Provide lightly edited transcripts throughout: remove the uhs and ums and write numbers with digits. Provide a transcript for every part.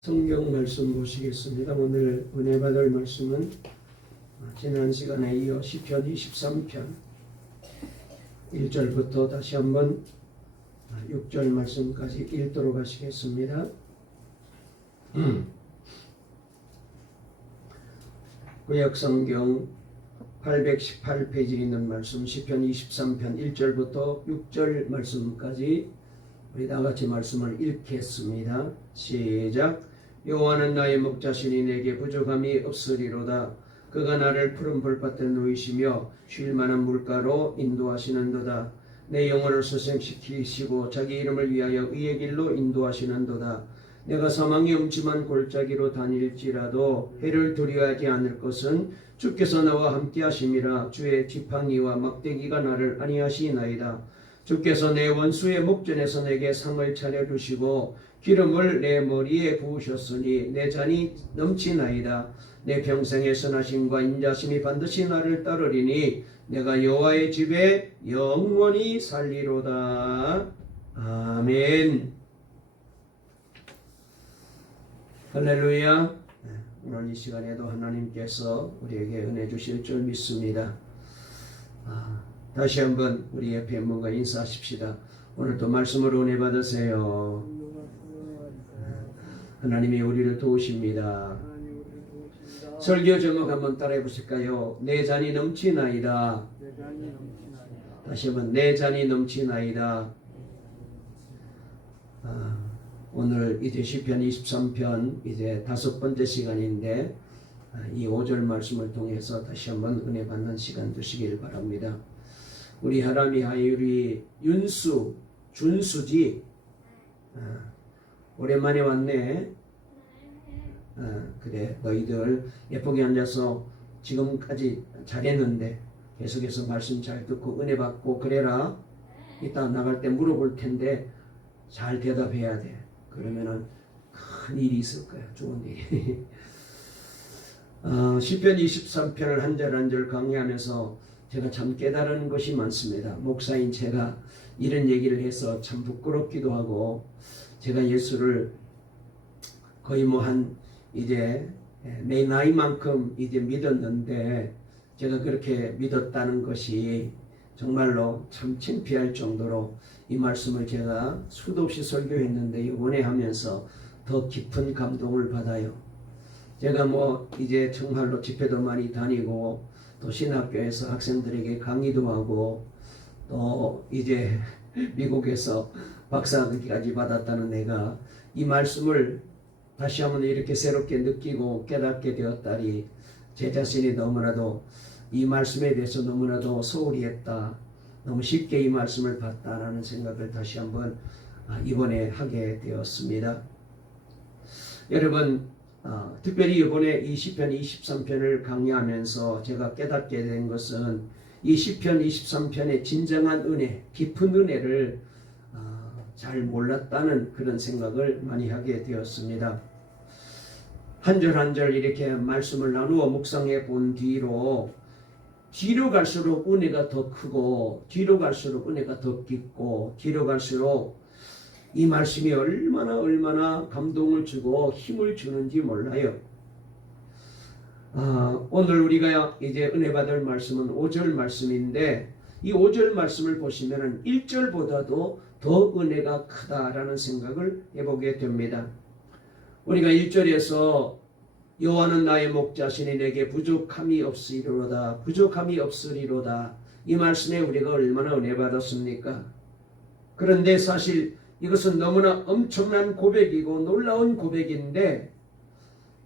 성경 말씀 보시겠습니다. 오늘 은혜 받을 말씀은 지난 시간에 이어 시편 23편 1절부터 다시 한번 6절 말씀까지 읽도록 하시겠습니다. 구약성경 818페이지에 있는 말씀 시편 23편 1절부터 6절 말씀까지 우리 다같이 말씀을 읽겠습니다. 시작. 여호와는 나의 목자시니 내게 부족함이 없으리로다. 그가 나를 푸른 불밭에 누이시며 쉴 만한 물가로 인도하시는도다. 내 영혼을 소생시키시고 자기 이름을 위하여 의의 길로 인도하시는도다. 내가 사망의 음침한 골짜기로 다닐지라도 해를 두려워하지 않을 것은 주께서 나와 함께 하심이라. 주의 지팡이와 막대기가 나를 안위하시나이다. 주께서 내 원수의 목전에서 내게 상을 차려주시고 기름을 내 머리에 부으셨으니 내 잔이 넘치나이다. 내 평생의 선하심과 인자심이 반드시 나를 따르리니 내가 여호와의 집에 영원히 살리로다. 아멘. 할렐루야. 오늘 이 시간에도 하나님께서 우리에게 은혜 주실 줄 믿습니다. 다시 한번 우리 옆에 뭔가 인사하십시다. 오늘도 말씀으로 은혜 받으세요. 하나님이 우리를 도우십니다. 설교 제목 한번 따라해 보실까요? 내 잔이 넘치나이다. 다시 한번 내 잔이 넘치나이다. 오늘 이제 시편 23편 이제 5번째 시간인데 이 5절 말씀을 통해서 다시 한번 은혜 받는 시간 되시길 바랍니다. 우리 하람이 하율이 윤수 준수지 오랜만에 왔네. 그래 너희들 예쁘게 앉아서 지금까지 잘했는데 계속해서 말씀 잘 듣고 은혜 받고 그래라. 이따 나갈 때 물어볼 텐데 잘 대답해야 돼. 그러면은 큰 일이 있을 거야. 좋은 일이. 시편 23편을 한 절 한 절 강의하면서 제가 참 깨달은 것이 많습니다. 목사인 제가 이런 얘기를 해서 참 부끄럽기도 하고 제가 예수를 거의 이제 내 나이만큼 이제 믿었는데 제가 그렇게 믿었다는 것이 정말로 참 창피할 정도로 이 말씀을 제가 수도 없이 설교했는데 이번에 하면서 더 깊은 감동을 받아요. 제가 이제 정말로 집회도 많이 다니고 또 신학교에서 학생들에게 강의도 하고 또 이제 미국에서 박사학위까지 받았다는 내가 이 말씀을 다시 한번 이렇게 새롭게 느끼고 깨닫게 되었다니 제 자신이 너무나도 이 말씀에 대해서 너무나도 소홀히 했다. 너무 쉽게 이 말씀을 봤다라는 생각을 다시 한번 이번에 하게 되었습니다. 여러분 특별히 이번에 이 시편 23편을 강의하면서 제가 깨닫게 된 것은 이 시편 23편의 진정한 은혜, 깊은 은혜를 잘 몰랐다는 그런 생각을 많이 하게 되었습니다. 한 절 한 절 이렇게 말씀을 나누어 묵상해 본 뒤로 갈수록 은혜가 더 크고 뒤로 갈수록 은혜가 더 깊고 뒤로 갈수록 이 말씀이 얼마나 감동을 주고 힘을 주는지 몰라요. 오늘 우리가 이제 은혜 받을 말씀은 5절 말씀인데 이 5절 말씀을 보시면 1절보다도 더 은혜가 크다라는 생각을 해보게 됩니다. 우리가 1절에서 여호와는 나의 목자시니 내게 부족함이 없으리로다. 부족함이 없으리로다. 이 말씀에 우리가 얼마나 은혜 받았습니까? 그런데 사실 이것은 너무나 엄청난 고백이고 놀라운 고백인데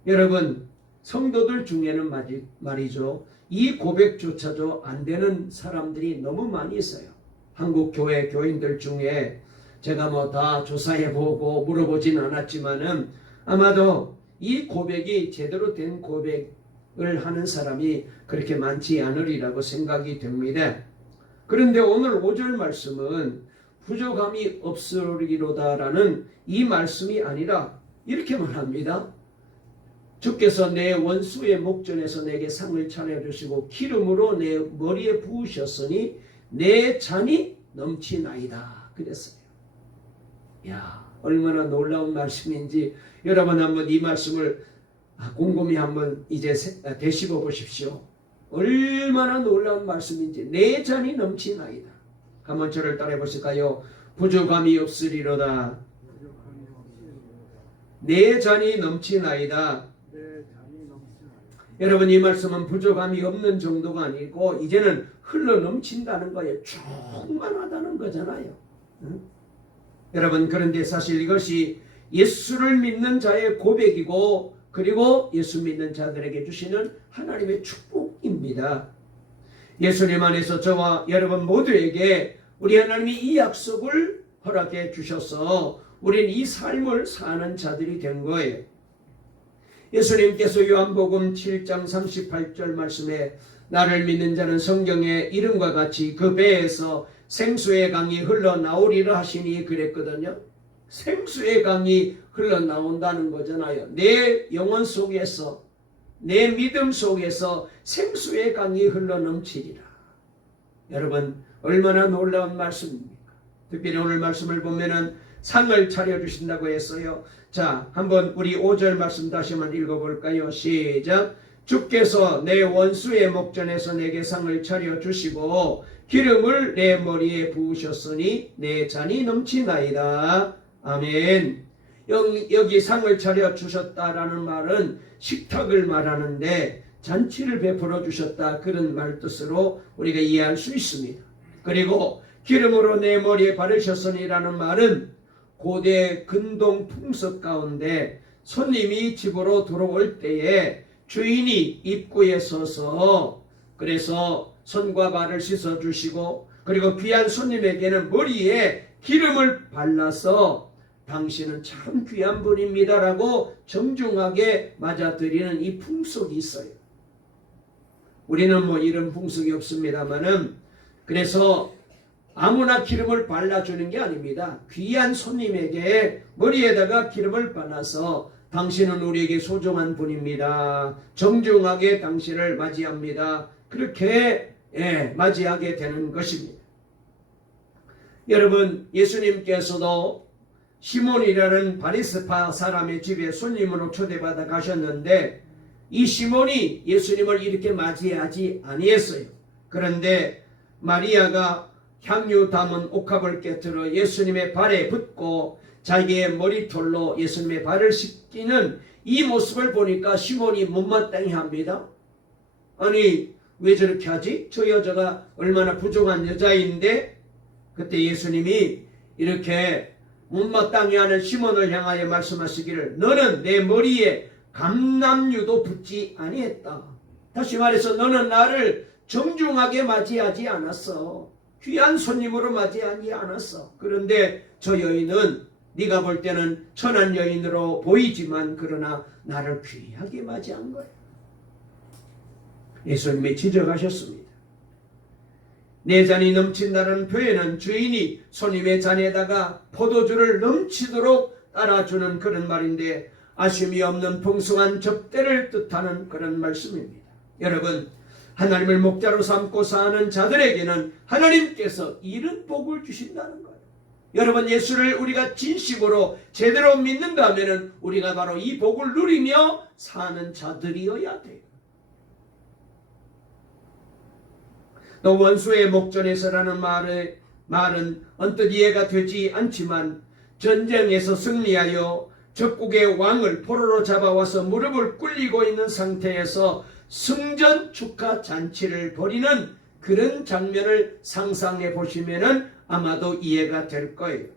여러분 성도들 중에는 말이죠. 이 고백조차도 안 되는 사람들이 너무 많이 있어요. 한국 교회 교인들 중에 제가 다 조사해보고 물어보진 않았지만은 아마도 이 고백이 제대로 된 고백을 하는 사람이 그렇게 많지 않으리라고 생각이 됩니다. 그런데 오늘 5절 말씀은 부족함이 없으리로다라는 이 말씀이 아니라 이렇게 말합니다. 주께서 내 원수의 목전에서 내게 상을 차려주시고 기름으로 내 머리에 부으셨으니 내 잔이 넘치나이다. 그랬어요. 야, 얼마나 놀라운 말씀인지 여러분 한번 이 말씀을 곰곰이 한번 이제 되씹어 보십시오. 얼마나 놀라운 말씀인지. 내 잔이 넘치나이다. 한번 저를 따라해 보실까요? 부족함이 없으리로다. 내 잔이 넘치나이다. 여러분, 이 말씀은 부족함이 없는 정도가 아니고 이제는 흘러 넘친다는 거예요. 충만하다는 거잖아요. 응? 여러분, 그런데 사실 이것이 예수를 믿는 자의 고백이고, 그리고 예수 믿는 자들에게 주시는 하나님의 축복입니다. 예수님 안에서 저와 여러분 모두에게 우리 하나님이 이 약속을 허락해 주셔서 우리는 이 삶을 사는 자들이 된 거예요. 예수님께서 요한복음 7장 38절 말씀에 나를 믿는 자는 성경의 이름과 같이 그 배에서 생수의 강이 흘러나오리라 하시니 그랬거든요. 생수의 강이 흘러나온다는 거잖아요. 내 영혼 속에서, 내 믿음 속에서 생수의 강이 흘러넘치리라. 여러분, 얼마나 놀라운 말씀입니까? 특별히 오늘 말씀을 보면은 상을 차려주신다고 했어요. 자, 한번 우리 5절 말씀 다시 한번 읽어볼까요? 시작. 주께서 내 원수의 목전에서 내게 상을 차려주시고 기름을 내 머리에 부으셨으니 내 잔이 넘치나이다. 아멘. 여기 상을 차려주셨다라는 말은 식탁을 말하는데 잔치를 베풀어 주셨다, 그런 말 뜻으로 우리가 이해할 수 있습니다. 그리고 기름으로 내 머리에 바르셨으니라는 말은 고대 근동 풍습 가운데 손님이 집으로 들어올 때에 주인이 입구에 서서 그래서 손과 발을 씻어주시고 그리고 귀한 손님에게는 머리에 기름을 발라서 당신은 참 귀한 분입니다라고 정중하게 맞아들이는 이 풍속이 있어요. 우리는 뭐 이런 풍속이 없습니다만은, 그래서 아무나 기름을 발라주는 게 아닙니다. 귀한 손님에게 머리에다가 기름을 발라서 당신은 우리에게 소중한 분입니다. 정중하게 당신을 맞이합니다. 그렇게 맞이하게 되는 것입니다. 여러분, 예수님께서도 시몬이라는 바리새파 사람의 집에 손님으로 초대받아 가셨는데 이 시몬이 예수님을 이렇게 맞이하지 아니했어요. 그런데 마리아가 향유 담은 옥합을 깨뜨려 예수님의 발에 붓고 자기의 머리털로 예수님의 발을 씻기는 이 모습을 보니까 시몬이 못마땅해 합니다. 아니, 왜 저렇게 하지? 저 여자가 얼마나 부족한 여자인데. 그때 예수님이 이렇게 못마땅해 하는 시몬을 향하여 말씀하시기를 너는 내 머리에 감람유도 붓지 아니했다. 다시 말해서 너는 나를 정중하게 맞이하지 않았어. 귀한 손님으로 맞이하지 않았어. 그런데 저 여인은 네가 볼 때는 천한 여인으로 보이지만 그러나 나를 귀하게 맞이한 거예요. 예수님이 지적하셨습니다. 내 잔이 넘친다는 표현은 주인이 손님의 잔에다가 포도주를 넘치도록 따라주는 그런 말인데 아쉬움이 없는 풍성한 접대를 뜻하는 그런 말씀입니다. 여러분, 하나님을 목자로 삼고 사는 자들에게는 하나님께서 이런 복을 주신다는 거예요. 여러분, 예수를 우리가 진심으로 제대로 믿는다면 우리가 바로 이 복을 누리며 사는 자들이어야 돼요. 또 원수의 목전에서라는 말은 언뜻 이해가 되지 않지만 전쟁에서 승리하여 적국의 왕을 포로로 잡아와서 무릎을 꿇리고 있는 상태에서 승전 축하 잔치를 벌이는 그런 장면을 상상해 보시면은 아마도 이해가 될 거예요.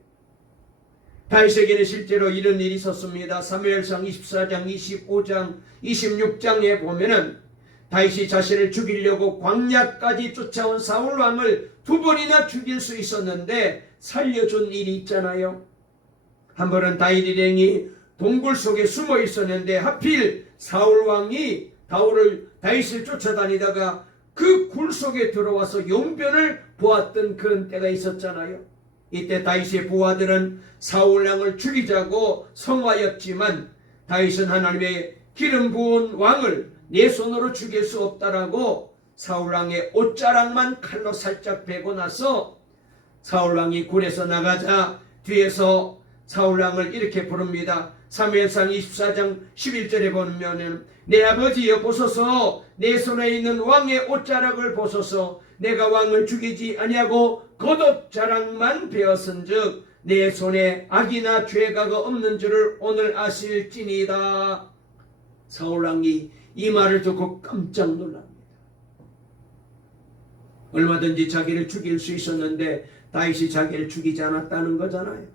다윗에게는 실제로 이런 일이 있었습니다. 사무엘상 24장, 25장, 26장에 보면은 다윗이 자신을 죽이려고 광야까지 쫓아온 사울 왕을 2번이나 죽일 수 있었는데 살려준 일이 있잖아요. 한 번은 다윗 일행이 동굴 속에 숨어 있었는데 하필 사울 왕이 다윗을 쫓아다니다가 그 굴 속에 들어와서 용변을 보았던 그런 때가 있었잖아요. 이때 다윗의 부하들은 사울 왕을 죽이자고 성화였지만 다윗은 하나님의 기름 부은 왕을 내 손으로 죽일 수 없다라고 사울왕의 옷자락만 칼로 살짝 베고 나서 사울왕이 굴에서 나가자 뒤에서 사울왕을 이렇게 부릅니다. 사무엘상 24장 11절에 보면은 내 아버지여 보소서 내 손에 있는 왕의 옷자락을 보소서 내가 왕을 죽이지 아니하고 겉옷자락만 베었은즉 내 손에 악이나 죄가가 없는 줄을 오늘 아실지니이다. 사울왕이 이 말을 듣고 깜짝 놀랍니다. 얼마든지 자기를 죽일 수 있었는데 다윗이 자기를 죽이지 않았다는 거잖아요.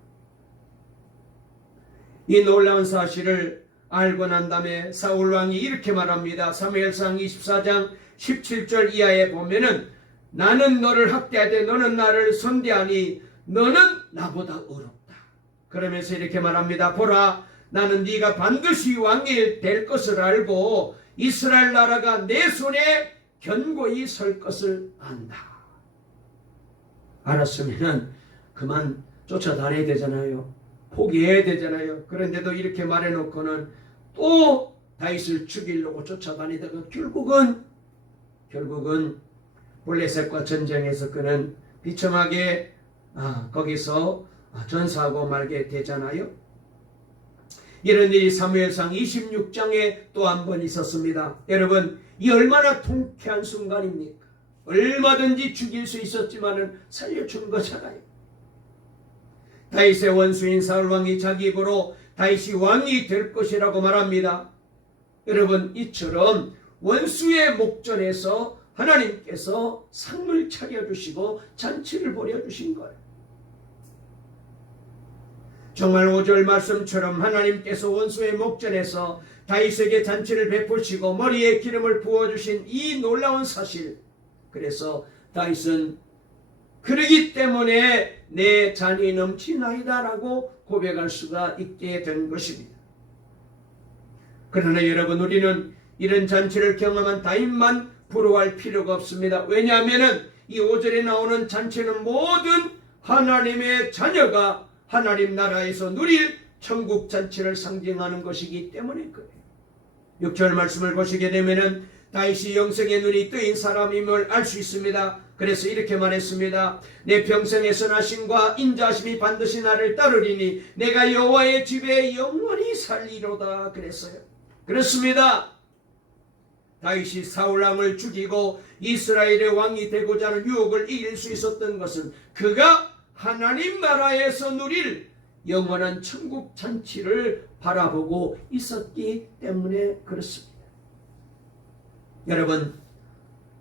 이 놀라운 사실을 알고 난 다음에 사울왕이 이렇게 말합니다. 사무엘상 24장 17절 이하에 보면은 나는 너를 학대하되 너는 나를 선대하니 너는 나보다 어렵다. 그러면서 이렇게 말합니다. 보라 나는 네가 반드시 왕이 될 것을 알고 이스라엘 나라가 내 손에 견고히 설 것을 안다. 알았으면 그만 쫓아다녀야 되잖아요. 포기해야 되잖아요. 그런데도 이렇게 말해놓고는 또 다윗을 죽이려고 쫓아다니다가 결국은 블레셋과 전쟁에서 그는 비참하게 거기서 전사하고 말게 되잖아요. 이런 일이 사무엘상 26장에 또 한 번 있었습니다. 여러분 이 얼마나 통쾌한 순간입니까? 얼마든지 죽일 수 있었지만은 살려준 거잖아요. 다윗의 원수인 사울왕이 자기 입으로 다윗이 왕이 될 것이라고 말합니다. 여러분 이처럼 원수의 목전에서 하나님께서 상을 차려주시고 잔치를 벌여주신 거예요. 정말 5절 말씀처럼 하나님께서 원수의 목전에서 다윗에게 잔치를 베푸시고 머리에 기름을 부어주신 이 놀라운 사실, 그래서 다윗은 그러기 때문에 내 잔이 넘치나이다 라고 고백할 수가 있게 된 것입니다. 그러나 여러분 우리는 이런 잔치를 경험한 다윗만 부러워할 필요가 없습니다. 왜냐하면 이 5절에 나오는 잔치는 모든 하나님의 자녀가 하나님 나라에서 누릴 천국 잔치를 상징하는 것이기 때문에 그래요. 6절 말씀을 보시게 되면은 다윗이 영생의 눈이 뜨인 사람임을 알 수 있습니다. 그래서 이렇게 말했습니다. 내 평생의 선하심과 인자하심이 반드시 나를 따르리니 내가 여호와의 집에 영원히 살리로다 그랬어요. 그렇습니다. 다윗이 사울왕을 죽이고 이스라엘의 왕이 되고자 하는 유혹을 이길 수 있었던 것은 그가 하나님 나라에서 누릴 영원한 천국 잔치를 바라보고 있었기 때문에 그렇습니다. 여러분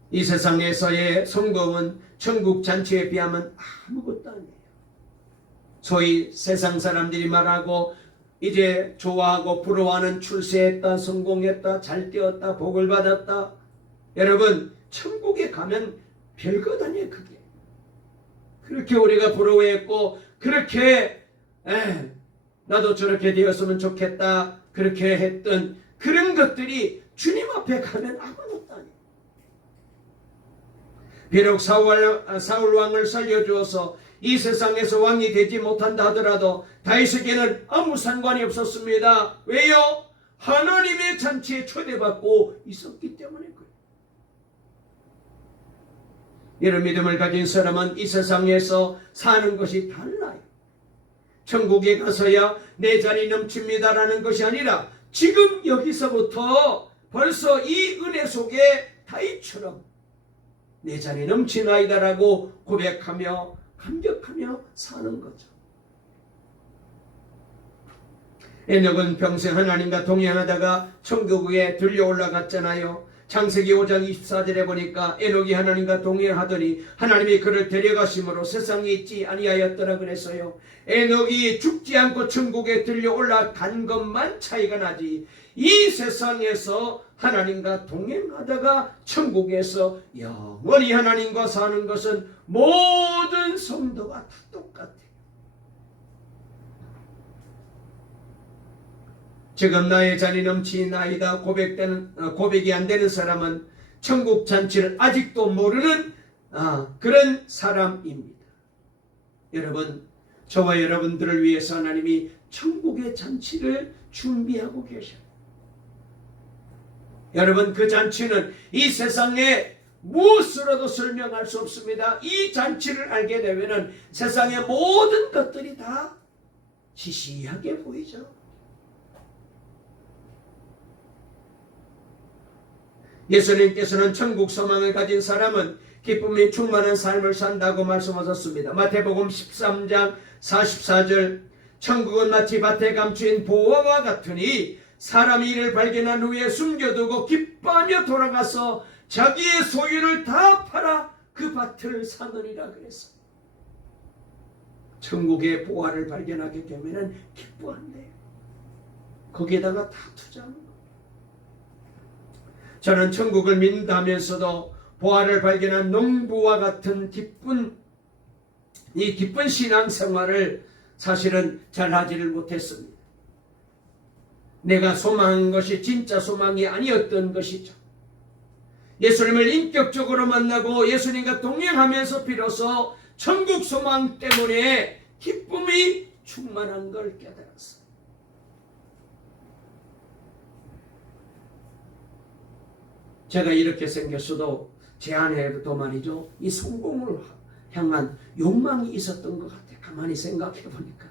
이 세상에서의 성공은 천국 잔치에 비하면 아무것도 아니에요. 소위 세상 사람들이 말하고 이제 좋아하고 부러워하는 출세했다, 성공했다, 잘 되었다, 복을 받았다. 여러분 천국에 가면 별것 아니에요. 그게 그렇게 우리가 부러워했고 그렇게 나도 저렇게 되었으면 좋겠다 그렇게 했던 그런 것들이 주님 앞에 가면 아무것도 아니에요. 비록 사울 왕을 살려주어서 이 세상에서 왕이 되지 못한다 하더라도 다윗에게는 아무 상관이 없었습니다. 왜요? 하나님의 잔치에 초대받고 있었기 때문에 그래요. 이런 믿음을 가진 사람은 이 세상에서 사는 것이 달라요. 천국에 가서야 내 잔이 넘칩니다라는 것이 아니라 지금 여기서부터 벌써 이 은혜 속에 다윗처럼 내 잔이 넘치나이다라고 고백하며 감격하며 사는 거죠. 에녹은 평생 하나님과 동행하다가 천국에 들려 올라갔잖아요. 창세기 5장 24절에 보니까 에녹이 하나님과 동행하더니 하나님이 그를 데려가심으로 세상에 있지 아니하였더라 그랬어요. 에녹이 죽지 않고 천국에 들려 올라간 것만 차이가 나지 이 세상에서 하나님과 동행하다가 천국에서 영원히 하나님과 사는 것은 모든 성도가 다 똑같아요. 지금 나의 잔이 넘치나이다 고백이 안 되는 사람은 천국 잔치를 아직도 모르는 그런 사람입니다. 여러분 저와 여러분들을 위해서 하나님이 천국의 잔치를 준비하고 계셔요. 여러분 그 잔치는 이 세상에 무엇으로도 설명할 수 없습니다. 이 잔치를 알게 되면 세상의 모든 것들이 다 시시하게 보이죠. 예수님께서는 천국 소망을 가진 사람은 기쁨이 충만한 삶을 산다고 말씀하셨습니다. 마태복음 13장 44절 천국은 마치 밭에 감추인 보화와 같으니 사람이 이를 발견한 후에 숨겨두고 기뻐하며 돌아가서 자기의 소유를 다 팔아 그 밭을 사느니라 그랬어. 천국의 보화를 발견하게 되면 기뻐한대요. 거기에다가 다 투자하는 거예요. 저는 천국을 믿는다면서도 보화를 발견한 농부와 같은 기쁜 신앙생활을 사실은 잘 하지를 못했습니다. 내가 소망한 것이 진짜 소망이 아니었던 것이죠. 예수님을 인격적으로 만나고 예수님과 동행하면서 비로소 천국 소망 때문에 기쁨이 충만한 걸 깨달았어요. 제가 이렇게 생겼어도 제 안에도 말이죠, 이 성공을 향한 욕망이 있었던 것 같아요. 가만히 생각해 보니까.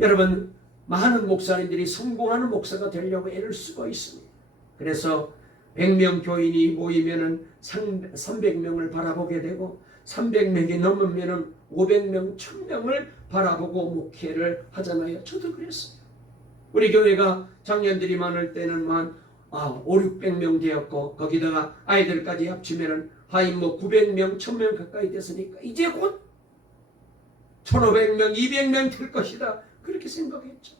여러분, 많은 목사님들이 성공하는 목사가 되려고 애를 쓰고 있습니다. 그래서 100명 교인이 모이면은 300명을 바라보게 되고 300명이 넘으면은 500명, 1000명을 바라보고 목회를 하잖아요. 저도 그랬어요. 우리 교회가 장년들이 많을 때는 5, 600명 되었고 거기다가 아이들까지 합치면은 하인 900명, 1000명 가까이 됐으니까 이제 곧 1500명, 200명 될 것이다. 그렇게 생각했죠.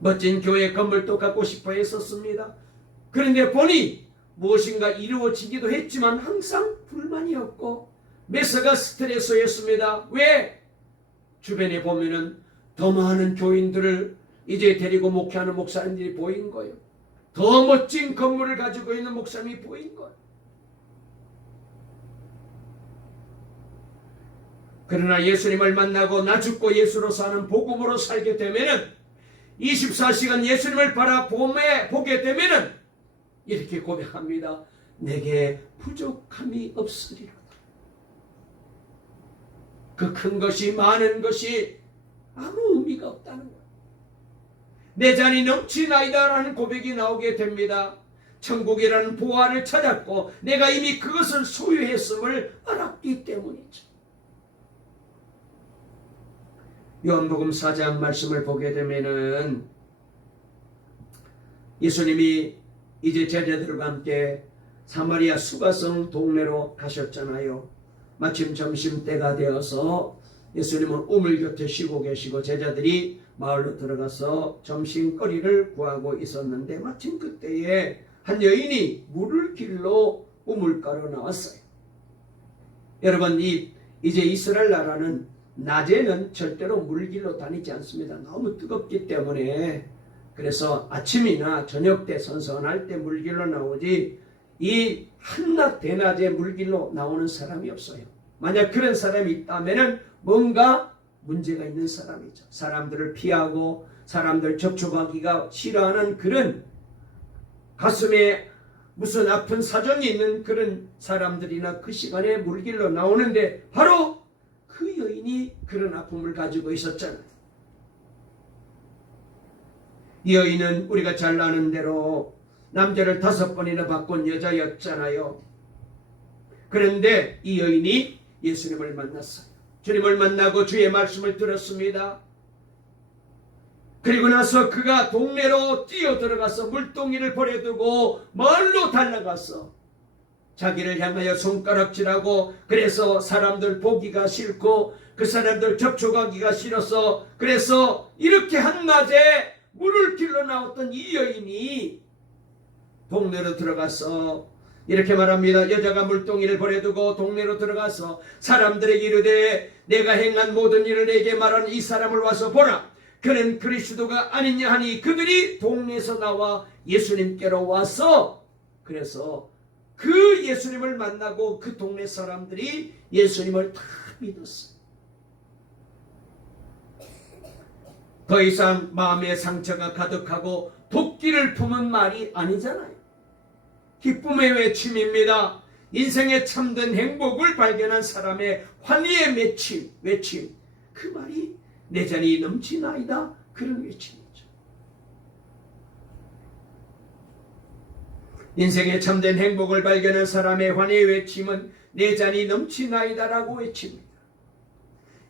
멋진 교회 건물도 갖고 싶어 했었습니다. 그런데 보니 무엇인가 이루어지기도 했지만 항상 불만이었고 메스가 스트레스였습니다. 왜? 주변에 보면은 더 많은 교인들을 이제 데리고 목회하는 목사님들이 보인 거예요. 더 멋진 건물을 가지고 있는 목사님이 보인 거예요. 그러나 예수님을 만나고 나 죽고 예수로 사는 복음으로 살게 되면은 24시간 예수님을 바라보게 되면은 이렇게 고백합니다. 내게 부족함이 없으리로다. 그 큰 것이 많은 것이 아무 의미가 없다는 거예요. 내 잔이 넘치나이다 라는 고백이 나오게 됩니다. 천국이라는 보화를 찾았고 내가 이미 그것을 소유했음을 알았기 때문이죠. 요한복음 4장 말씀을 보게 되면은 예수님이 이제 제자들과 함께 사마리아 수가성 동네로 가셨잖아요. 마침 점심때가 되어서 예수님은 우물 곁에 쉬고 계시고 제자들이 마을로 들어가서 점심거리를 구하고 있었는데 마침 그때에 한 여인이 물을 길러 우물가로 나왔어요. 여러분, 이제 이스라엘 나라는 낮에는 절대로 물 길러 다니지 않습니다. 너무 뜨겁기 때문에. 그래서 아침이나 저녁 때 선선할 때 물 길러 나오지 이 한낮 대낮에 물 길러 나오는 사람이 없어요. 만약 그런 사람이 있다면 뭔가 문제가 있는 사람이죠. 사람들을 피하고 사람들 접촉하기가 싫어하는 그런 가슴에 무슨 아픈 사정이 있는 그런 사람들이나 그 시간에 물 길러 나오는데 바로 그 여인이 그런 아픔을 가지고 있었잖아요. 이 여인은 우리가 잘 아는 대로 남자를 5번이나 바꾼 여자였잖아요. 그런데 이 여인이 예수님을 만났어요. 주님을 만나고 주의 말씀을 들었습니다. 그리고 나서 그가 동네로 뛰어들어가서 물동이를 버려두고 마을로 달려가서 자기를 향하여 손가락질하고 그래서 사람들 보기가 싫고 그 사람들 접촉하기가 싫어서 그래서 이렇게 한낮에 물을 길러 나왔던 이 여인이 동네로 들어가서 이렇게 말합니다. 여자가 물동이를 버려두고 동네로 들어가서 사람들에게 이르되 내가 행한 모든 일을 내게 말하는 이 사람을 와서 보라. 그는 그리스도가 아니냐 하니 그들이 동네에서 나와 예수님께로 와서 그래서 그 예수님을 만나고 그 동네 사람들이 예수님을 다 믿었어요. 더 이상 마음의 상처가 가득하고 도끼를 품은 말이 아니잖아요. 기쁨의 외침입니다. 인생의 참된 행복을 발견한 사람의 환희의 외침. 그 말이 내 잔이 넘치나이다. 그런 외침이죠. 인생의 참된 행복을 발견한 사람의 환희의 외침은 내 잔이 넘치나이다라고 외칩니다.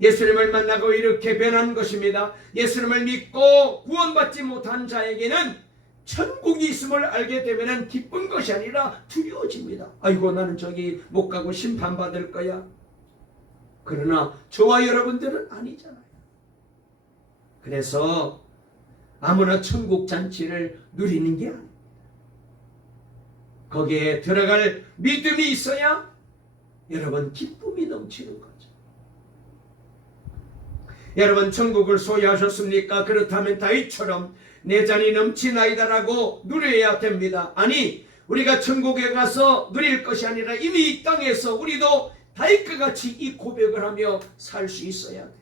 예수님을 만나고 이렇게 변한 것입니다. 예수님을 믿고 구원받지 못한 자에게는 천국이 있음을 알게 되면 기쁜 것이 아니라 두려워집니다. 아이고, 나는 저기 못 가고 심판받을 거야. 그러나 저와 여러분들은 아니잖아요. 그래서 아무나 천국 잔치를 누리는 게 아닙니다. 거기에 들어갈 믿음이 있어야 여러분 기쁨이 넘치는 거죠. 여러분, 천국을 소유하셨습니까? 그렇다면 다윗처럼 내 잔이 넘치나이다라고 누려야 됩니다. 아니, 우리가 천국에 가서 누릴 것이 아니라 이미 이 땅에서 우리도 다윗과 같이 이 고백을 하며 살 수 있어야 돼요.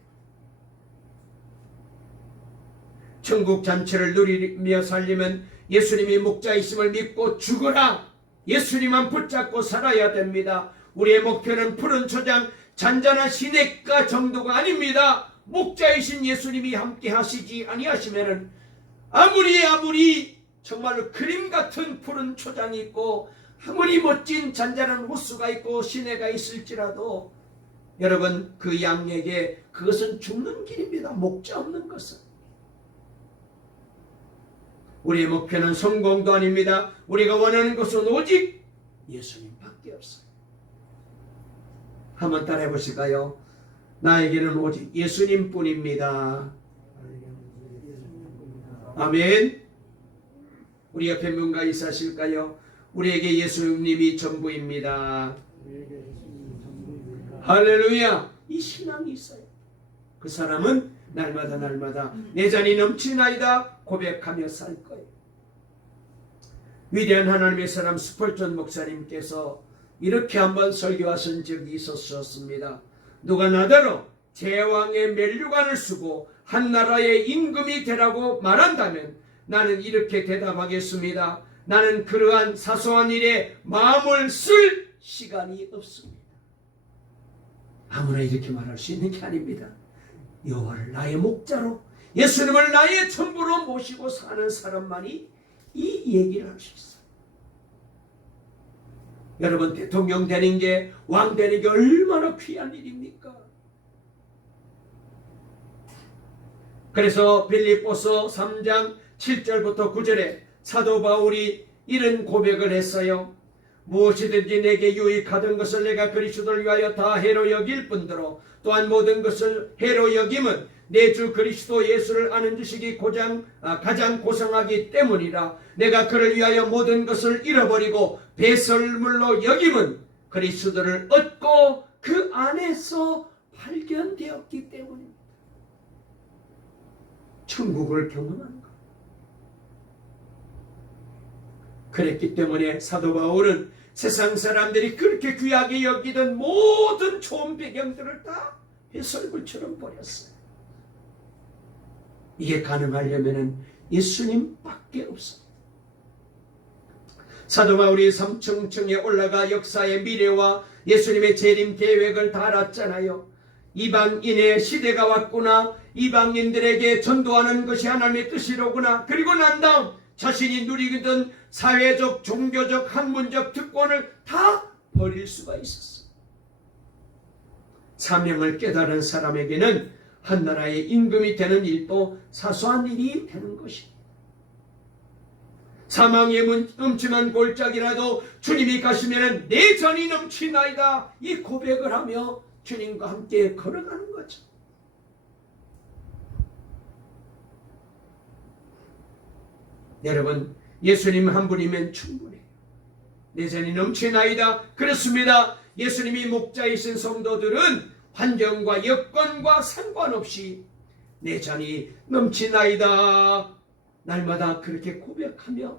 천국 잔치를 누리며 살려면 예수님이 목자이심을 믿고 죽어라, 예수님만 붙잡고 살아야 됩니다. 우리의 목표는 푸른 초장, 잔잔한 시냇가 정도가 아닙니다. 목자이신 예수님이 함께 하시지 아니하시면은 아무리 정말로 그림 같은 푸른 초장이 있고 아무리 멋진 잔잔한 호수가 있고 시내가 있을지라도 여러분, 그 양에게 그것은 죽는 길입니다. 목자 없는 것은. 우리의 목표는 성공도 아닙니다. 우리가 원하는 것은 오직 예수님밖에 없어요. 한번 따라해 보실까요? 나에게는 오직 예수님뿐입니다. 아멘. 우리 옆에 뭔가 있으실까요? 우리에게 예수님이 전부입니다. 할렐루야. 이 신앙이 있어요. 그 사람은 날마다 내 잔이 넘치나이다 고백하며 살 거예요. 위대한 하나님의 사람 스펄전 목사님께서 이렇게 한번 설교하신 적이 있었습니다. 누가 나더러 제왕의 면류관을 쓰고 한 나라의 임금이 되라고 말한다면 나는 이렇게 대답하겠습니다. 나는 그러한 사소한 일에 마음을 쓸 시간이 없습니다. 아무나 이렇게 말할 수 있는 게 아닙니다. 여호와를 나의 목자로, 예수님을 나의 전부로 모시고 사는 사람만이 이 얘기를 할 수 있어요. 여러분, 대통령 되는 게, 왕 되는 게 얼마나 귀한 일입니까? 그래서 빌립보서 3장 7절부터 9절에 사도 바울이 이런 고백을 했어요. 무엇이든지 내게 유익하던 것을 내가 그리스도를 위하여 다 해로 여길 뿐더러 또한 모든 것을 해로 여김은 내 주 그리스도 예수를 아는 지식이 가장 고상하기 때문이라. 내가 그를 위하여 모든 것을 잃어버리고 배설물로 여김은 그리스도를 얻고 그 안에서 발견되었기 때문입니다. 천국을 경험하는 것. 그랬기 때문에 사도 바울은 세상 사람들이 그렇게 귀하게 여기던 모든 좋은 배경들을 다 배설물처럼 버렸어요. 이게 가능하려면 예수님밖에 없어요. 사도 바울이 삼층층에 올라가 역사의 미래와 예수님의 재림 계획을 다 알았잖아요. 이방인의 시대가 왔구나, 이방인들에게 전도하는 것이 하나님의 뜻이로구나. 그리고 난 다음 자신이 누리던 사회적, 종교적, 학문적 특권을 다 버릴 수가 있었어. 사명을 깨달은 사람에게는 한 나라의 임금이 되는 일도 사소한 일이 되는 것입니다. 사망의 음침한 골짜기라도 주님이 가시면 내 잔이 넘치나이다, 이 고백을 하며 주님과 함께 걸어가는 거죠. 여러분, 예수님 한 분이면 충분해요. 내 잔이 넘치나이다. 그렇습니다. 예수님이 목자이신 성도들은 환경과 여건과 상관없이 내 잔이 넘치나이다, 날마다 그렇게 고백하며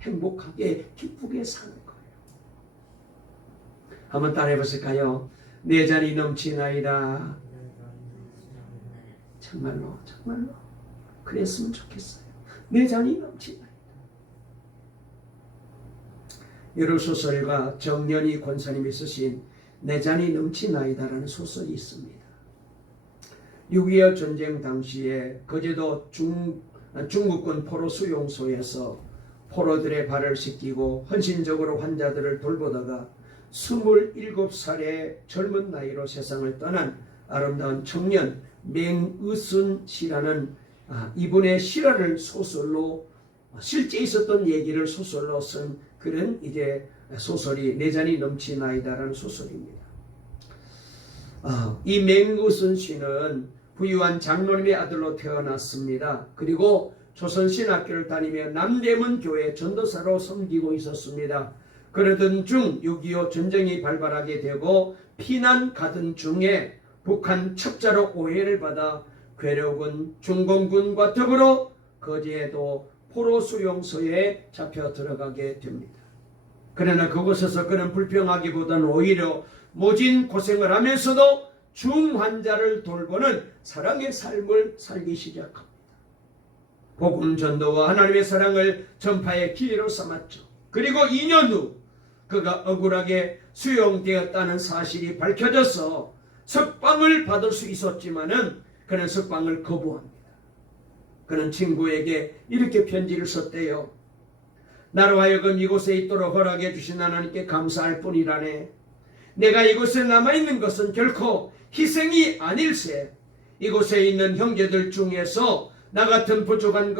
행복하게 기쁘게 사는 거예요. 한번 따라해 보실까요? 내 잔이 넘치나이다. 정말로 그랬으면 좋겠어요. 내 잔이 넘치나이다. 여러 소설가 정연희 권사님이 쓰신 내 잔이 넘치나이다라는 소설이 있습니다. 6.25 전쟁 당시에 거제도 중국군 포로 수용소에서 포로들의 발을 씻기고 헌신적으로 환자들을 돌보다가 27살의 젊은 나이로 세상을 떠난 아름다운 청년 맹의순 씨라는 이분의 실화를 소설로, 실제 있었던 얘기를 소설로 쓴 그런 이제 소설이 내 잔이 넘치나이다라는 소설입니다. 이 맹의순 씨는 부유한 장로님의 아들로 태어났습니다. 그리고 조선신학교를 다니며 남대문 교회 전도사로 섬기고 있었습니다. 그러던 중 6.25 전쟁이 발발하게 되고 피난 가던 중에 북한 첩자로 오해를 받아 괴력은 중공군과 더불어 거제도 포로 수용소에 잡혀 들어가게 됩니다. 그러나 그곳에서 그는 불평하기보다는 오히려 모진 고생을 하면서도 중환자를 돌보는 사랑의 삶을 살기 시작합니다. 복음 전도와 하나님의 사랑을 전파의 기회로 삼았죠. 그리고 2년 후 그가 억울하게 수용되었다는 사실이 밝혀져서 석방을 받을 수 있었지만은 그는 석방을 거부합니다. 그는 친구에게 이렇게 편지를 썼대요. 나로 하여금 이곳에 있도록 허락해 주신 하나님께 감사할 뿐이라네. 내가 이곳에 남아있는 것은 결코 희생이 아닐세. 이곳에 있는 형제들 중에서 나 같은 부족한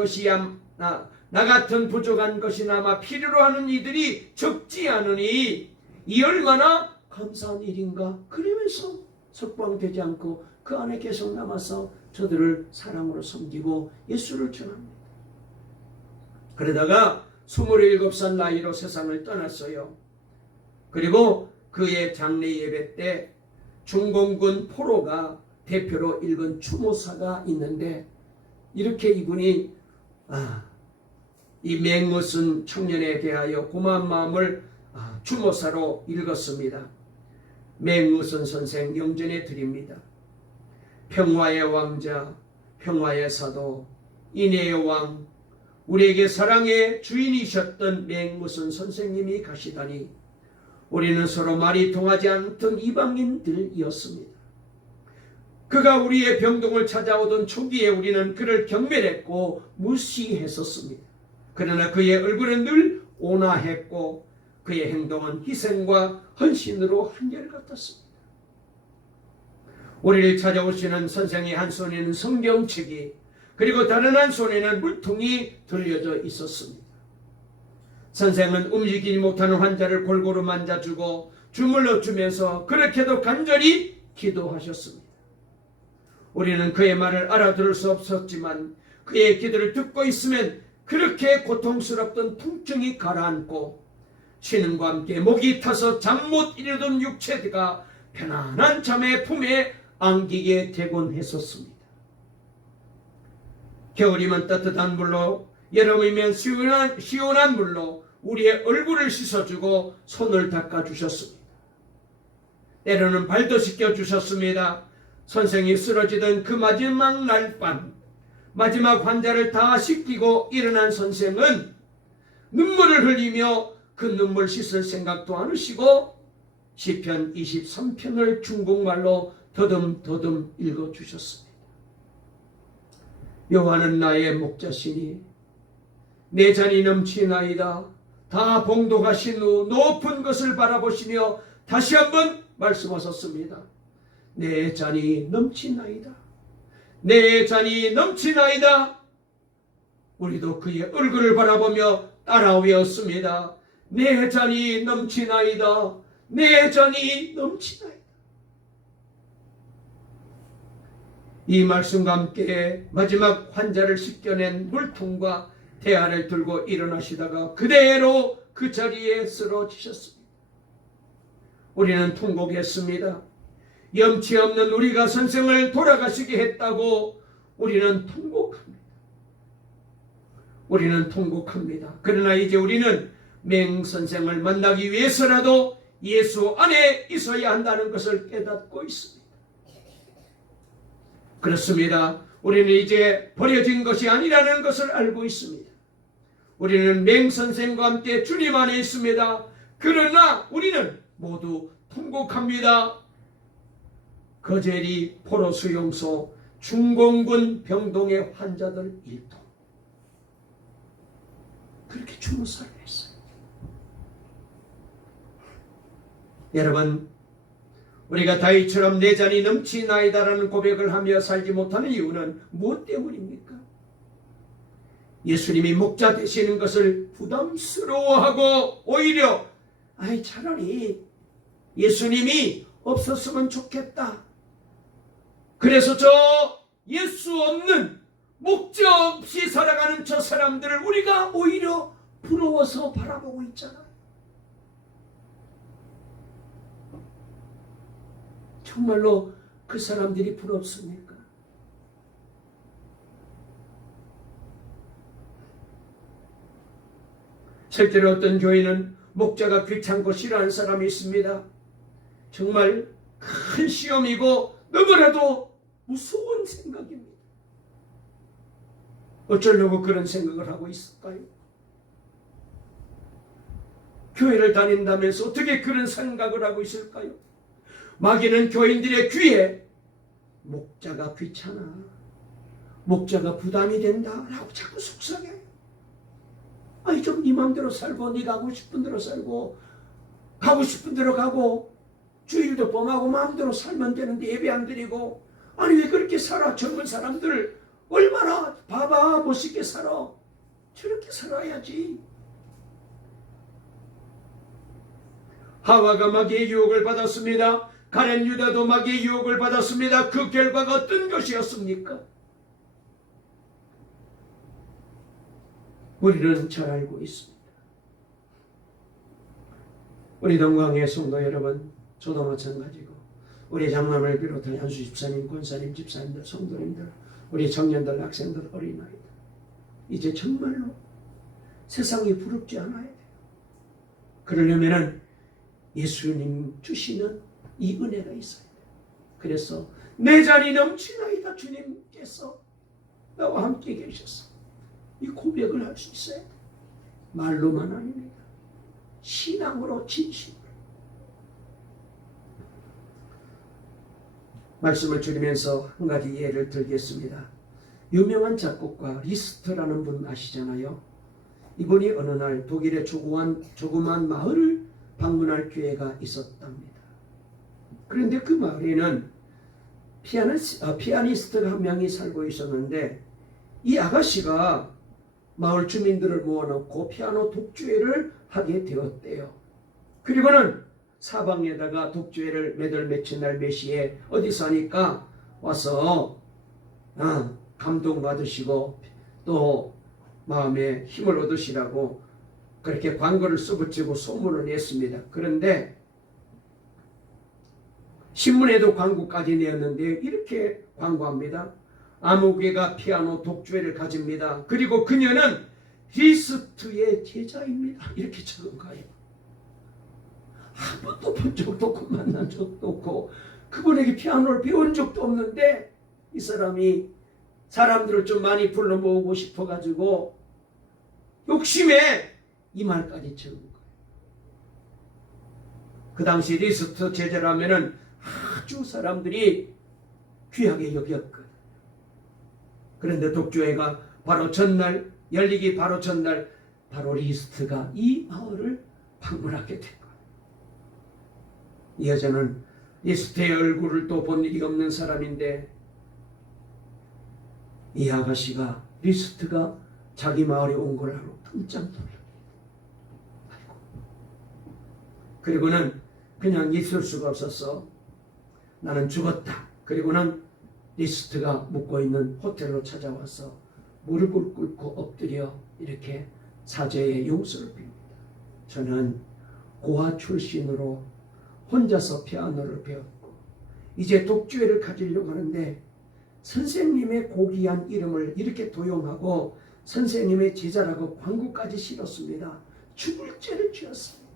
것이나마 필요로 하는 이들이 적지 않으니 이 얼마나 감사한 일인가. 그러면서 석방되지 않고 그 안에 계속 남아서 저들을 사랑으로 섬기고 예수를 전합니다. 그러다가 27살 나이로 세상을 떠났어요. 그리고 그의 장례 예배 때 중공군 포로가 대표로 읽은 추모사가 있는데 이렇게 이분이 이 맹의순 청년에 대하여 고마운 마음을 추모사로 읽었습니다. 맹의순 선생 영전해 드립니다. 평화의 왕자, 평화의 사도, 인애의 왕, 우리에게 사랑의 주인이셨던 맹의순 선생님이 가시다니 우리는 서로 말이 통하지 않던 이방인들이었습니다. 그가 우리의 병동을 찾아오던 초기에 우리는 그를 경멸했고 무시했었습니다. 그러나 그의 얼굴은 늘 온화했고 그의 행동은 희생과 헌신으로 한결같았습니다. 우리를 찾아오시는 선생의 한 손에는 성경책이 그리고 다른 한 손에는 물통이 들려져 있었습니다. 선생은 움직이지 못하는 환자를 골고루 만져주고 주물러 주면서 그렇게도 간절히 기도하셨습니다. 우리는 그의 말을 알아들을 수 없었지만 그의 기도를 듣고 있으면 그렇게 고통스럽던 통증이 가라앉고 쉬는과 함께 목이 타서 잠 못 이루던 육체가 편안한 잠의 품에 안기게 되곤 했었습니다. 겨울이면 따뜻한 물로, 여름이면 시원한 물로 우리의 얼굴을 씻어주고 손을 닦아주셨습니다. 때로는 발도 씻겨주셨습니다. 선생이 쓰러지던 그 마지막 날 밤, 마지막 환자를 다 씻기고 일어난 선생은 눈물을 흘리며 그 눈물 씻을 생각도 안 하시고 시편 23편을 중국말로 더듬더듬 읽어주셨습니다. 여호와는 나의 목자시니 내 잔이 넘치나이다. 다 봉독하신 후 높은 것을 바라보시며 다시 한번 말씀하셨습니다. 내 잔이 넘치나이다. 내 잔이 넘치나이다. 우리도 그의 얼굴을 바라보며 따라 외웠습니다. 내 잔이 넘치나이다. 내 잔이 넘치나이다. 이 말씀과 함께 마지막 환자를 씻겨낸 물통과 대안을 들고 일어나시다가 그대로 그 자리에 쓰러지셨습니다. 우리는 통곡했습니다. 염치 없는 우리가 선생을 돌아가시게 했다고 우리는 통곡합니다. 우리는 통곡합니다. 그러나 이제 우리는 맹 선생을 만나기 위해서라도 예수 안에 있어야 한다는 것을 깨닫고 있습니다. 그렇습니다. 우리는 이제 버려진 것이 아니라는 것을 알고 있습니다. 우리는 맹 선생과 함께 주님 안에 있습니다. 그러나 우리는 모두 통곡합니다. 거제리 포로수용소 중공군 병동의 환자들 일동. 그렇게 주무살을 했어요. 여러분, 우리가 다윗처럼 내 잔이 넘치나이다라는 고백을 하며 살지 못하는 이유는 무엇 때문입니까? 예수님이 목자 되시는 것을 부담스러워하고 오히려 차라리 예수님이 없었으면 좋겠다. 그래서 저 예수 없는 목자 없이 살아가는 저 사람들을 우리가 오히려 부러워서 바라보고 있잖아요. 정말로 그 사람들이 부럽습니까? 실제로 어떤 교회는 목자가 귀찮고 싫어하는 사람이 있습니다. 정말 큰 시험이고 너무나도 무서운 생각입니다. 어쩌려고 그런 생각을 하고 있을까요? 교회를 다닌다면서 어떻게 그런 생각을 하고 있을까요? 마귀는 교인들의 귀에 목자가 귀찮아, 목자가 부담이 된다 라고 자꾸 속삭여요. 좀 네 마음대로 살고 네가 가고 싶은 대로 살고 가고 싶은 대로 가고 주일도 범하고 마음대로 살면 되는데 예배 안 드리고 왜 그렇게 살아? 젊은 사람들 얼마나 봐봐 멋있게 살아. 저렇게 살아야지. 하와가 마귀의 유혹을 받았습니다. 가룟 유다도 마귀의 유혹을 받았습니다. 그 결과가 어떤 것이었습니까? 우리는 잘 알고 있습니다. 우리 동광의 성도 여러분, 저도 마찬가지고 우리 장남을 비롯한 한수 집사님, 권사님, 집사님들, 성도님들, 우리 청년들, 학생들, 어린아이들, 이제 정말로 세상이 부럽지 않아야 돼요. 그러려면 예수님 주시는 이 은혜가 있어야 돼요. 그래서 내 잔이 넘치나이다 주님께서 나와 함께 계셔서 이 고백을 할 수 있어야 돼요. 말로만 아닙니다. 신앙으로, 진심으로. 말씀을 줄이면서 한 가지 예를 들겠습니다. 유명한 작곡가 리스트라는 분 아시잖아요. 이분이 어느 날 독일의 조그만 마을을 방문할 기회가 있었답니다. 그런데 그 마을에는 피아니스트가 한 명이 살고 있었는데 이 아가씨가 마을 주민들을 모아놓고 피아노 독주회를 하게 되었대요. 그리고는 사방에다가 독주회를 몇월 며칠 날 몇 시에 어디서 하니까 와서 감동받으시고 또 마음에 힘을 얻으시라고 그렇게 광고를 써붙이고 소문을 냈습니다. 그런데 신문에도 광고까지 내었는데 이렇게 광고합니다. 아무개가 피아노 독주회를 가집니다. 그리고 그녀는 리스트의 제자입니다. 이렇게 적은 거예요. 한 번도 본 적도 없고 만난 적도 없고 그분에게 피아노를 배운 적도 없는데 이 사람이 사람들을 좀 많이 불러 모으고 싶어가지고 욕심에 이 말까지 적은 거예요. 그 당시 리스트 제자라면은 아주 사람들이 귀하게 여겼거든. 그런데 독주회가 바로 전날, 열리기 바로 전날 바로 리스트가 이 마을을 방문하게 된 거예요. 이 여자는 리스트의 얼굴을 또 본 일이 없는 사람인데 이 아가씨가 리스트가 자기 마을에 온 걸 알고 깜짝 놀랍니다. 그리고는 그냥 있을 수가 없었어. 나는 죽었다. 그리고는 리스트가 묵고 있는 호텔로 찾아와서 무릎을 꿇고 엎드려 이렇게 사죄의 용서를 빕니다. 저는 고아 출신으로 혼자서 피아노를 배웠고 이제 독주회를 가지려고 하는데 선생님의 고귀한 이름을 이렇게 도용하고 선생님의 제자라고 광고까지 실었습니다. 죽을 죄를 지었습니다.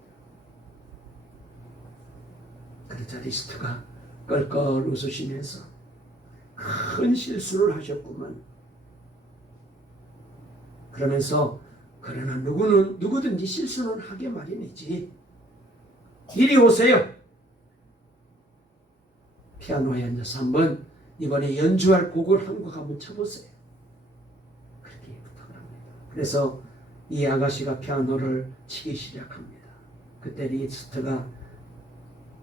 그러자 리스트가 껄껄 웃으시면서 큰 실수를 하셨구만. 그러면서 그러나 누구든지 실수는 하게 마련이지. 이리 오세요. 피아노에 앉아서 한번 이번에 연주할 곡을 한 곡 한번 쳐보세요. 그렇게 부탁을 합니다. 그래서 이 아가씨가 피아노를 치기 시작합니다. 그때 리스트가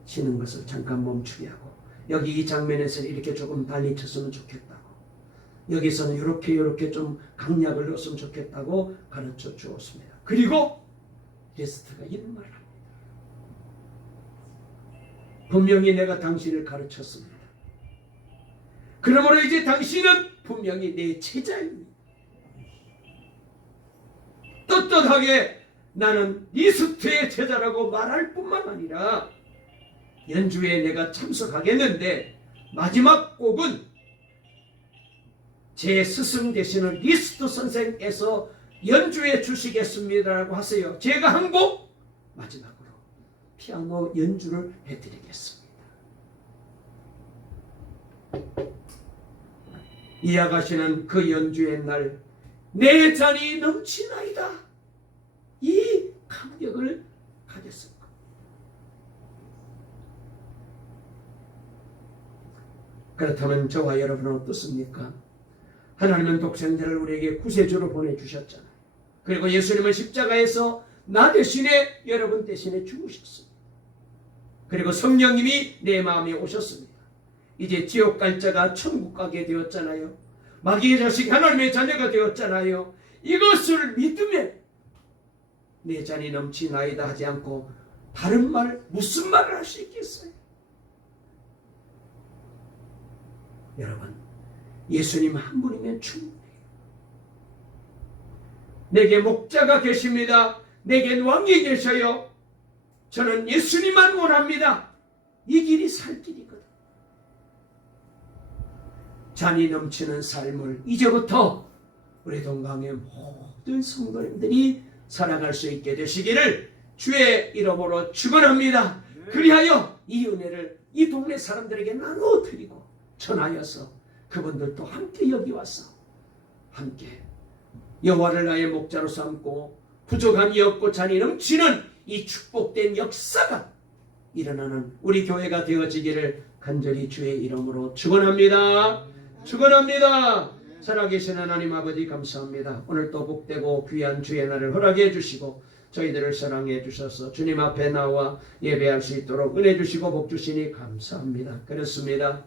치는 것을 잠깐 멈추게 하고, 여기 이 장면에서는 이렇게 조금 달리 쳤으면 좋겠다고, 여기서는 이렇게 좀 강약을 넣었으면 좋겠다고 가르쳐 주었습니다. 그리고 리스트가 이런 말을 합니다. 분명히 내가 당신을 가르쳤습니다. 그러므로 이제 당신은 분명히 내 제자입니다. 떳떳하게 나는 리스트의 제자라고 말할 뿐만 아니라 연주에 내가 참석하겠는데 마지막 곡은 제 스승 되시는 리스트 선생께서 연주해 주시겠습니다라고 하세요. 제가 한 곡 마지막으로 피아노 연주를 해드리겠습니다. 이 아가씨는 그 연주의 날 내 잔이 넘치나이다, 이 감격을 가졌습니다. 그렇다면 저와 여러분은 어떻습니까? 하나님은 독생자를 우리에게 구세주로 보내주셨잖아요. 그리고 예수님은 십자가에서 나 대신에 여러분 대신에 죽으셨습니다. 그리고 성령님이 내 마음에 오셨습니다. 이제 지옥 갈 자가 천국 가게 되었잖아요. 마귀의 자식 하나님의 자녀가 되었잖아요. 이것을 믿으면 내 잔이 넘치나이다 하지 않고 다른 말, 무슨 말을 할 수 있겠어요? 여러분, 예수님 한 분이면 충분해요. 내게 목자가 계십니다. 내겐 왕이 계셔요. 저는 예수님만 원합니다. 이 길이 살 길이거든. 잔이 넘치는 삶을 이제부터 우리 동강의 모든 성도님들이 살아갈 수 있게 되시기를 주의 이름으로 축원합니다. 그리하여 이 은혜를 이 동네 사람들에게 나눠드리고 전하여서 그분들도 함께 여기 와서 함께 여호와를 나의 목자로 삼고 부족함이 없고 잔이 넘치는 이 축복된 역사가 일어나는 우리 교회가 되어지기를 간절히 주의 이름으로 축원합니다. 축원합니다. 살아계신 하나님 아버지 감사합니다. 오늘 또 복되고 귀한 주의 날을 허락해 주시고 저희들을 사랑해 주셔서 주님 앞에 나와 예배할 수 있도록 은혜 주시고 복 주시니 감사합니다. 그렇습니다.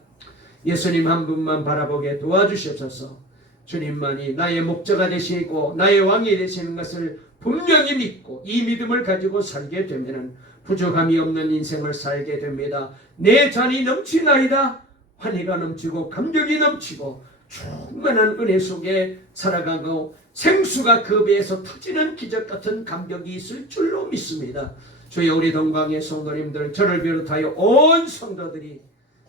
예수님 한 분만 바라보게 도와주시옵소서. 주님만이 나의 목자가 되시고 나의 왕이 되시는 것을 분명히 믿고 이 믿음을 가지고 살게 되면 부족함이 없는 인생을 살게 됩니다. 내 잔이 넘치나이다. 환희가 넘치고 감격이 넘치고 충만한 은혜 속에 살아가고 생수가 그 배에서 터지는 기적 같은 감격이 있을 줄로 믿습니다. 주여, 우리 동강의 성도님들, 저를 비롯하여 온 성도들이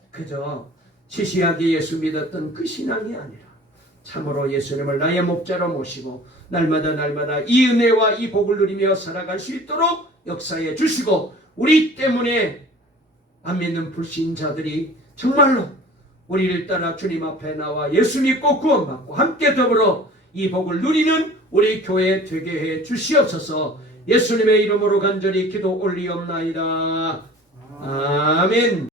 그저 시시하게 예수 믿었던 그 신앙이 아니라 참으로 예수님을 나의 목자로 모시고 날마다 이 은혜와 이 복을 누리며 살아갈 수 있도록 역사해 주시고, 우리 때문에 안 믿는 불신자들이 정말로 우리를 따라 주님 앞에 나와 예수 믿고 구원받고 함께 더불어 이 복을 누리는 우리 교회 되게 해 주시옵소서. 예수님의 이름으로 간절히 기도 올리옵나이다. 아멘.